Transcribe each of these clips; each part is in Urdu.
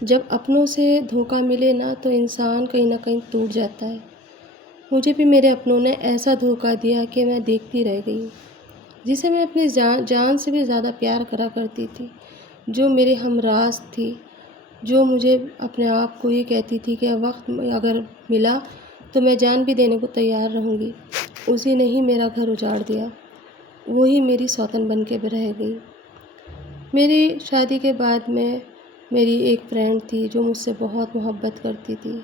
جب اپنوں سے دھوکہ ملے نا تو انسان کہیں نہ کہیں ٹوٹ جاتا ہے۔ مجھے بھی میرے اپنوں نے ایسا دھوکہ دیا کہ میں دیکھتی رہ گئی، جسے میں اپنی جان سے بھی زیادہ پیار کرا کرتی تھی، جو میرے ہمراز تھی، جو مجھے اپنے آپ کو یہ کہتی تھی کہ وقت اگر ملا تو میں جان بھی دینے کو تیار رہوں گی، اسی نے ہی میرا گھر اجاڑ دیا، وہی میری سوتن بن کے رہ گئی۔ میری شادی کے بعد میری ایک فرینڈ تھی جو مجھ سے بہت محبت کرتی تھی۔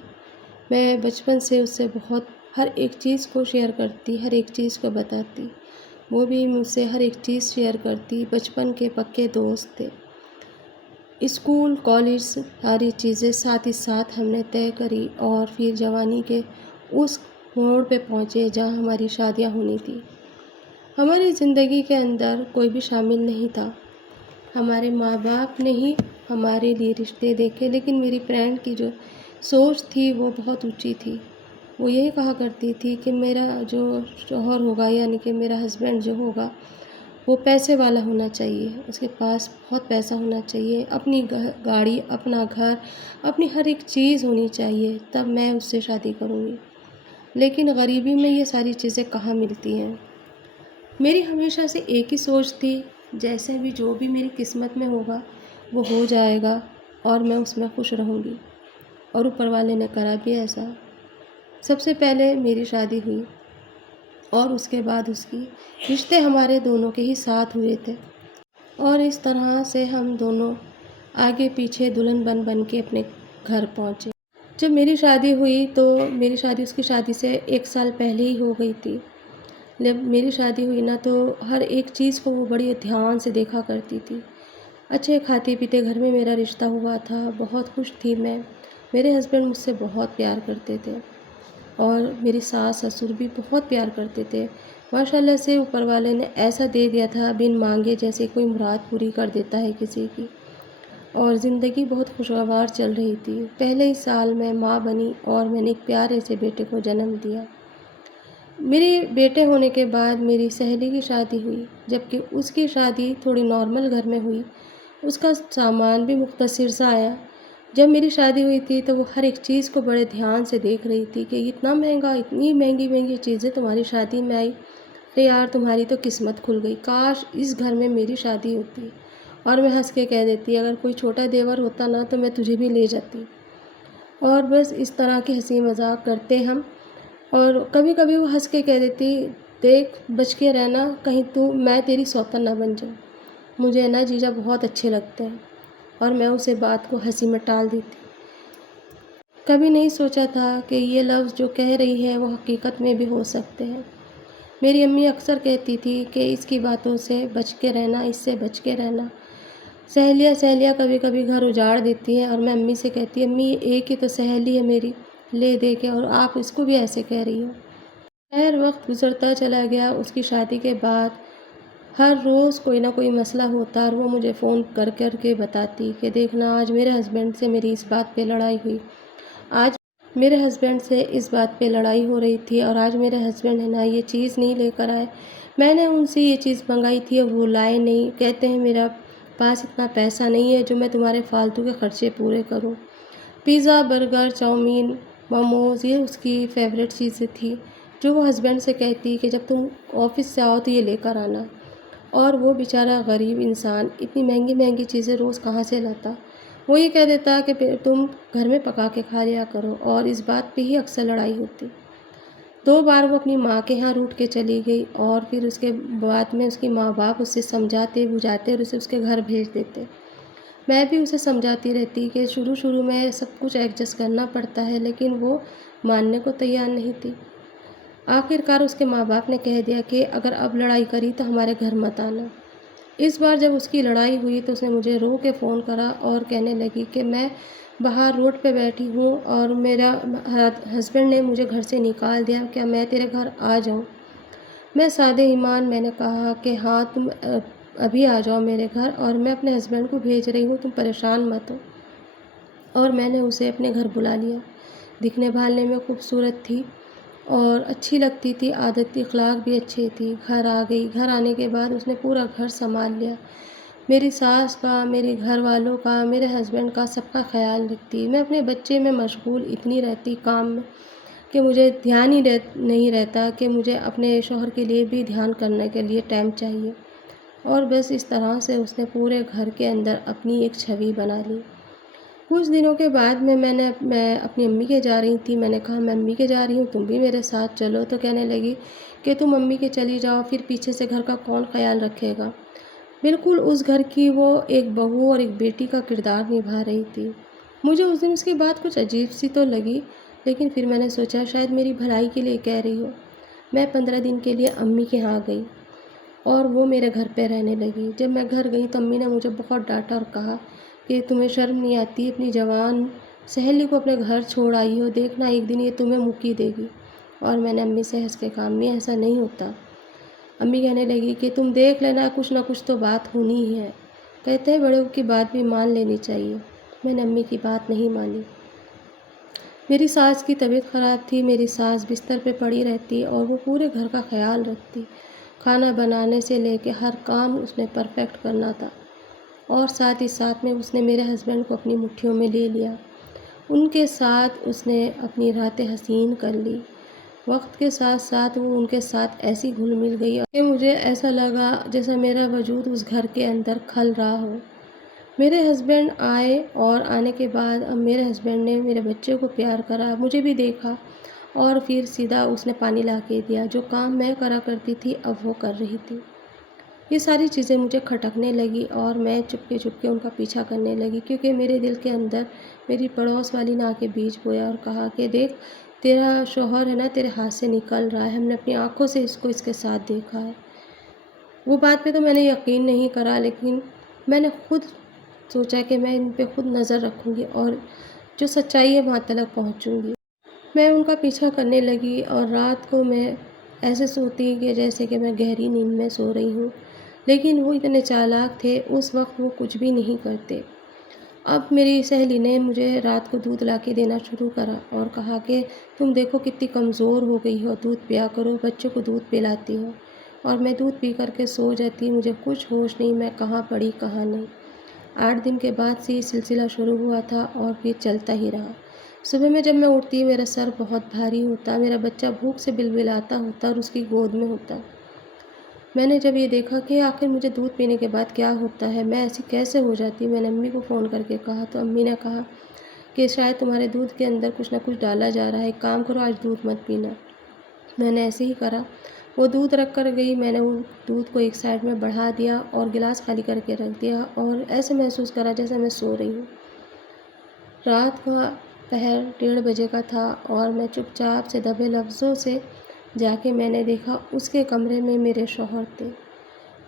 میں بچپن سے اس سے بہت ہر ایک چیز کو شیئر کرتی، ہر ایک چیز کو بتاتی، وہ بھی مجھ سے ہر ایک چیز شیئر کرتی۔ بچپن کے پکے دوست تھے، اسکول کالج ساری چیزیں ساتھ ہی ساتھ ہم نے طے کری، اور پھر جوانی کے اس موڑ پہ پہنچے جہاں ہماری شادیاں ہونی تھی۔ ہماری زندگی کے اندر کوئی بھی شامل نہیں تھا، ہمارے ماں باپ نے ہی ہمارے لیے رشتے دیکھے، لیکن میری فرینڈ کی جو سوچ تھی وہ بہت اونچی تھی۔ وہ یہی کہا کرتی تھی کہ میرا جو شوہر ہوگا، یعنی کہ میرا ہسبینڈ جو ہوگا، وہ پیسے والا ہونا چاہیے، اس کے پاس بہت پیسہ ہونا چاہیے، اپنی گاڑی، اپنا گھر، اپنی ہر ایک چیز ہونی چاہیے، تب میں اس سے شادی کروں گی۔ لیکن غریبی میں یہ ساری چیزیں کہاں ملتی ہیں۔ میری ہمیشہ سے ایک ہی سوچ تھی، جیسے بھی جو بھی میری قسمت میں ہوگا وہ ہو جائے گا، اور میں اس میں خوش رہوں گی، اور اوپر والے نے کرا بھی ایسا۔ سب سے پہلے میری شادی ہوئی، اور اس کے بعد اس کی رشتے ہمارے دونوں کے ہی ساتھ ہوئے تھے، اور اس طرح سے ہم دونوں آگے پیچھے دلہن بن بن کے اپنے گھر پہنچے۔ جب میری شادی ہوئی تو میری شادی اس کی شادی سے 1 سال پہلے ہی ہو گئی تھی۔ جب میری شادی ہوئی نا تو ہر ایک چیز کو وہ بڑی دھیان سے دیکھا کرتی تھی۔ اچھے کھاتے پیتے گھر میں میرا رشتہ ہوا تھا، بہت خوش تھی میں۔ میرے ہسبینڈ مجھ سے بہت پیار کرتے تھے، اور میری ساس سسر بھی بہت پیار کرتے تھے۔ ماشاءاللہ سے اوپر والے نے ایسا دے دیا تھا بن مانگے، جیسے کوئی مراد پوری کر دیتا ہے کسی کی، اور زندگی بہت خوشگوار چل رہی تھی۔ پہلے ہی سال میں ماں بنی، اور میں نے ایک پیارے سے بیٹے کو جنم دیا۔ میرے بیٹے ہونے کے بعد میری سہیلی کی شادی ہوئی، جبکہ اس کی شادی تھوڑی نارمل گھر میں ہوئی، اس کا سامان بھی مختصر سا آیا۔ جب میری شادی ہوئی تھی تو وہ ہر ایک چیز کو بڑے دھیان سے دیکھ رہی تھی کہ اتنا مہنگا، اتنی مہنگی مہنگی چیزیں تمہاری شادی میں آئی، ارے یار تمہاری تو قسمت کھل گئی، کاش اس گھر میں میری شادی ہوتی۔ اور میں ہنس کے کہہ دیتی اگر کوئی چھوٹا دیور ہوتا نا تو میں تجھے بھی لے جاتی۔ اور بس اس طرح کے ہنسی مذاق کرتے ہم، اور کبھی کبھی وہ ہنس کے کہہ دیتی دیکھ بچ کے رہنا، کہیں میں تیری سوتن نہ بن جاؤں، مجھے نا جیجا بہت اچھے لگتے ہیں، اور میں اسے بات کو ہنسی میں ٹال دیتی۔ کبھی نہیں سوچا تھا کہ یہ لفظ جو کہہ رہی ہے وہ حقیقت میں بھی ہو سکتے ہیں۔ میری امی اکثر کہتی تھی کہ اس کی باتوں سے بچ کے رہنا، اس سے بچ کے رہنا۔ سہیلیاں کبھی کبھی گھر اجاڑ دیتی ہیں، اور میں امی سے کہتی امی ایک ہی تو سہیلی ہے میری، لے دے کے، اور آپ اس کو بھی ایسے کہہ رہی ہو۔ خیر وقت گزرتا چلا گیا، اس کی شادی کے بعد ہر روز کوئی نہ کوئی مسئلہ ہوتا، اور وہ مجھے فون کر کر کے بتاتی کہ دیکھنا آج میرے ہسبینڈ سے میری اس بات پہ لڑائی ہوئی، آج میرے ہسبینڈ سے اس بات پہ لڑائی ہو رہی تھی، اور آج میرے ہسبینڈ ہے نا یہ چیز نہیں لے کر آئے، میں نے ان سے یہ چیز منگائی تھی اور وہ لائے نہیں، کہتے ہیں میرا پاس اتنا پیسہ نہیں ہے جو میں تمہارے فالتو کے خرچے پورے کروں۔ پیزا، برگر، چاؤمین، موموز، یہ اس کی فیوریٹ چیزیں تھی، جو وہ ہسبینڈ سے کہتی کہ جب تم آفس سے آؤ تو یہ لے کر آنا، اور وہ بیچارہ غریب انسان اتنی مہنگی مہنگی چیزیں روز کہاں سے لاتا۔ وہ یہ کہہ دیتا کہ تم گھر میں پکا کے کھا لیا کرو، اور اس بات پہ ہی اکثر لڑائی ہوتی۔ 2 بار وہ اپنی ماں کے ہاں روٹ کے چلی گئی، اور پھر اس کے بعد میں اس کی ماں باپ اسے سمجھاتے بجھاتے اور اسے اس کے گھر بھیج دیتے۔ میں بھی اسے سمجھاتی رہتی کہ شروع میں سب کچھ ایڈجسٹ کرنا پڑتا ہے، لیکن وہ ماننے کو تیار نہیں تھی۔ آخر کار اس کے ماں باپ نے کہہ دیا کہ اگر اب لڑائی کری تو ہمارے گھر مت آنا۔ اس بار جب اس کی لڑائی ہوئی تو اس نے مجھے رو کے فون کرا اور کہنے لگی کہ میں باہر روڈ پہ بیٹھی ہوں، اور میرا ہسبینڈ نے مجھے گھر سے نکال دیا، کیا میں تیرے گھر آ جاؤں؟ میں سادے ایمان میں نے کہا کہ ہاں تم ابھی آ جاؤ میرے گھر، اور میں اپنے ہسبینڈ کو بھیج رہی ہوں، تم پریشان مت ہو۔ اور میں نے اسے اپنے گھر بلا لیا۔ دکھنے بھالنے میں خوبصورت تھی اور اچھی لگتی تھی، عادت اخلاق بھی اچھی تھی۔ گھر آ گئی، گھر آنے کے بعد اس نے پورا گھر سنبھال لیا، میری ساس کا، میرے گھر والوں کا، میرے ہسبینڈ کا، سب کا خیال رکھتی۔ میں اپنے بچے میں مشغول اتنی رہتی کام میں کہ مجھے دھیان ہی نہیں رہتا کہ مجھے اپنے شوہر کے لیے بھی دھیان کرنے کے لیے ٹائم چاہیے۔ اور بس اس طرح سے اس نے پورے گھر کے اندر اپنی ایک چھوی بنا لی۔ کچھ دنوں کے بعد میں اپنی امی کے جا رہی تھی، میں نے کہا میں امی کے جا رہی ہوں، تم بھی میرے ساتھ چلو، تو کہنے لگی کہ تم امی کے چلی جاؤ، پھر پیچھے سے گھر کا کون خیال رکھے گا۔ بالکل اس گھر کی وہ ایک بہو اور ایک بیٹی کا کردار نبھا رہی تھی۔ مجھے اس دن اس کی بات کچھ عجیب سی تو لگی، لیکن پھر میں نے سوچا شاید میری بھلائی کے لیے کہہ رہی ہو۔ میں 15 دن کے لیے امی کے ہاں گئی اور وہ میرے گھر پہ رہنے لگی۔ جب میں گھر گئی تو امی نے مجھے بہت ڈانٹا اور کہا کہ تمہیں شرم نہیں آتی، اپنی جوان سہیلی کو اپنے گھر چھوڑ آئی ہو، دیکھنا ایک دن یہ تمہیں مکی دے گی۔ اور میں نے امی سے ہنس کے کہا امی ایسا نہیں ہوتا۔ امی کہنے لگی کہ تم دیکھ لینا، کچھ نہ کچھ تو بات ہونی ہی ہے، کہتے ہیں بڑوں کی بات بھی مان لینی چاہیے۔ میں نے امی کی بات نہیں مانی۔ میری ساس کی طبیعت خراب تھی، میری ساس بستر پہ پڑی رہتی اور وہ پورے گھر کا خیال رکھتی۔ کھانا بنانے سے لے کے ہر کام اس نے پرفیکٹ کرنا تھا، اور ساتھ ہی ساتھ میں اس نے میرے ہسبینڈ کو اپنی مٹھیوں میں لے لیا۔ ان کے ساتھ اس نے اپنی راتیں حسین کر لی۔ وقت کے ساتھ ساتھ وہ ان کے ساتھ ایسی گھل مل گئی کہ مجھے ایسا لگا جیسا میرا وجود اس گھر کے اندر کھل رہا ہو۔ میرے ہسبینڈ آئے اور آنے کے بعد اب میرے ہسبینڈ نے میرے بچے کو پیار کرا، مجھے بھی دیکھا، اور پھر سیدھا اس نے پانی لا کے دیا۔ جو کام میں کرا کرتی تھی اب وہ کر رہی تھی۔ یہ ساری چیزیں مجھے کھٹکنے لگی اور میں چپکے چپکے ان کا پیچھا کرنے لگی، کیونکہ میرے دل کے اندر میری پڑوس والی نے آ کے بیج بویا اور کہا کہ دیکھ تیرا شوہر ہے نا تیرے ہاتھ سے نکل رہا ہے، ہم نے اپنی آنکھوں سے اس کو اس کے ساتھ دیکھا ہے۔ وہ بات پہ تو میں نے یقین نہیں کرا، لیکن میں نے خود سوچا کہ میں ان پہ خود نظر رکھوں گی اور جو سچائی ہے وہاں تک پہنچوں گی۔ میں ان کا پیچھا کرنے لگی اور رات کو میں ایسے سوتی کہ جیسے کہ میں گہری نیند میں سو رہی ہوں، لیکن وہ اتنے چالاک تھے، اس وقت وہ کچھ بھی نہیں کرتے۔ اب میری سہیلی نے مجھے رات کو دودھ لا کے دینا شروع کرا اور کہا کہ تم دیکھو کتنی کمزور ہو گئی ہو، دودھ پیا کرو، بچوں کو دودھ پلاتی ہو۔ اور میں دودھ پی کر کے سو جاتی، مجھے کچھ ہوش نہیں، میں کہاں پڑی کہاں نہیں۔ 8 دن کے بعد سے یہ سلسلہ شروع ہوا تھا اور پھر چلتا ہی رہا۔ صبح میں جب میں اٹھتی میرا سر بہت بھاری ہوتا، میرا بچہ بھوک سے بلبلاتا ہوتا اور اس کی گود میں ہوتا۔ میں نے جب یہ دیکھا کہ آخر مجھے دودھ پینے کے بعد کیا ہوتا ہے، میں ایسی کیسے ہو جاتی، میں نے امی کو فون کر کے کہا تو امی نے کہا کہ شاید تمہارے دودھ کے اندر کچھ نہ کچھ ڈالا جا رہا ہے، ایک کام کرو آج دودھ مت پینا۔ میں نے ایسے ہی کرا، وہ دودھ رکھ کر گئی، میں نے وہ دودھ کو ایک سائڈ میں بڑھا دیا اور گلاس خالی کر کے رکھ دیا اور ایسے محسوس کرا جیسے میں سو رہی ہوں۔ رات کا پہر 1:30 بجے کا تھا اور میں چپ چاپ سے دبے لفظوں سے جا کے میں نے دیکھا اس کے کمرے میں میرے شوہر تھے۔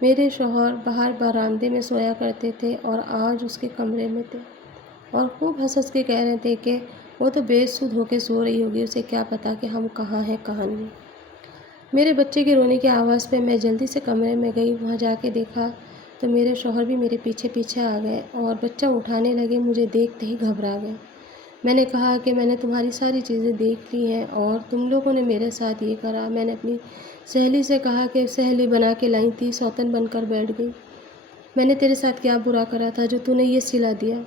میرے شوہر باہر برآمدے میں سویا کرتے تھے اور آج اس کے کمرے میں تھے اور خوب ہنس ہنس کے کہہ رہے تھے کہ وہ تو بے سود ہو کے سو رہی ہوگی، اسے کیا پتہ کہ ہم کہاں ہیں کہاں نہیں۔ میرے بچے کے رونے کی آواز پہ میں جلدی سے کمرے میں گئی، وہاں جا کے دیکھا تو میرے شوہر بھی میرے پیچھے پیچھے آ گئے اور بچہ اٹھانے لگے، مجھے دیکھتے ہی گھبرا گئے۔ میں نے کہا کہ میں نے تمہاری ساری چیزیں دیکھ لی ہیں اور تم لوگوں نے میرے ساتھ یہ کرا۔ میں نے اپنی سہیلی سے کہا کہ سہیلی بنا کے لائی تھی، سوتن بن کر بیٹھ گئی، میں نے تیرے ساتھ کیا برا کرا تھا جو تو نے یہ سلا دیا۔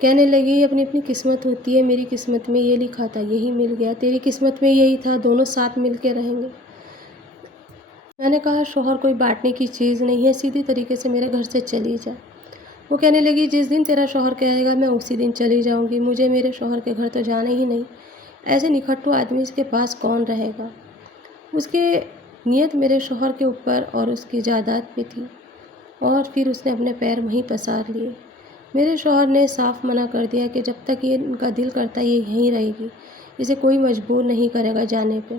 کہنے لگی اپنی اپنی قسمت ہوتی ہے، میری قسمت میں یہ لکھا تھا یہی مل گیا، تیری قسمت میں یہی تھا دونوں ساتھ مل کے رہیں گے۔ میں نے کہا شوہر کوئی بانٹنے کی چیز نہیں ہے، سیدھی طریقے سے میرے گھر سے چلی جا۔ وہ کہنے لگی جس دن تیرا شوہر کہے گا میں اسی دن چلی جاؤں گی، مجھے میرے شوہر کے گھر تو جانا ہی نہیں، ایسے نکھٹو آدمی اس کے پاس کون رہے گا۔ اس کی نیت میرے شوہر کے اوپر اور اس کی جائیداد پہ تھی اور پھر اس نے اپنے پیر وہیں پسار لیے۔ میرے شوہر نے صاف منع کر دیا کہ جب تک یہ ان کا دل کرتا ہے یہ یہیں رہے گی، اسے کوئی مجبور نہیں کرے گا جانے پہ۔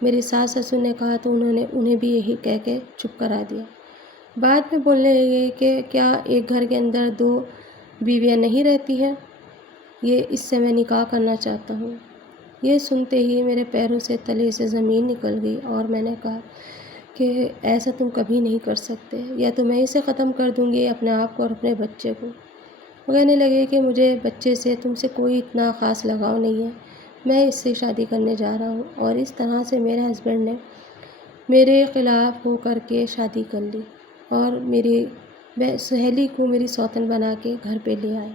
میری ساس سسر نے کہا تو انہیں بھی یہی کہہ کے چپ کرا دیا۔ بعد میں بولنے لگے کہ کیا ایک گھر کے اندر 2 بیویاں نہیں رہتی ہیں، یہ اس سے میں نکاح کرنا چاہتا ہوں۔ یہ سنتے ہی میرے پیروں سے تلے سے زمین نکل گئی اور میں نے کہا کہ ایسا تم کبھی نہیں کر سکتے، یا تو میں اسے ختم کر دوں گی اپنے آپ کو اور اپنے بچے کو۔ وہ کہنے لگے کہ مجھے بچے سے تم سے کوئی اتنا خاص لگاؤ نہیں ہے، میں اس سے شادی کرنے جا رہا ہوں۔ اور اس طرح سے میرے ہسبینڈ نے میرے خلاف ہو کر کے شادی کر لی اور میری سہیلی کو میری سوتن بنا کے گھر پہ لے آئے۔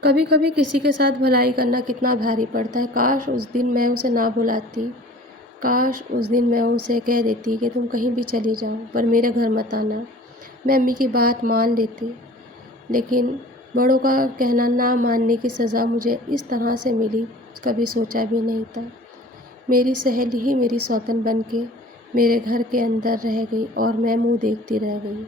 کبھی کبھی کسی کے ساتھ بھلائی کرنا کتنا بھاری پڑتا ہے، کاش اس دن میں اسے نہ بلاتی، کاش اس دن میں اسے کہہ دیتی کہ تم کہیں بھی چلی جاؤ پر میرے گھر مت آنا، میں امی کی بات مان لیتی۔ لیکن بڑوں کا کہنا نہ ماننے کی سزا مجھے اس طرح سے ملی، کبھی سوچا بھی نہیں تھا۔ میری سہیلی ہی میری سوتن بن کے میرے گھر کے اندر رہ گئی اور میں منہ دیکھتی رہ گئی۔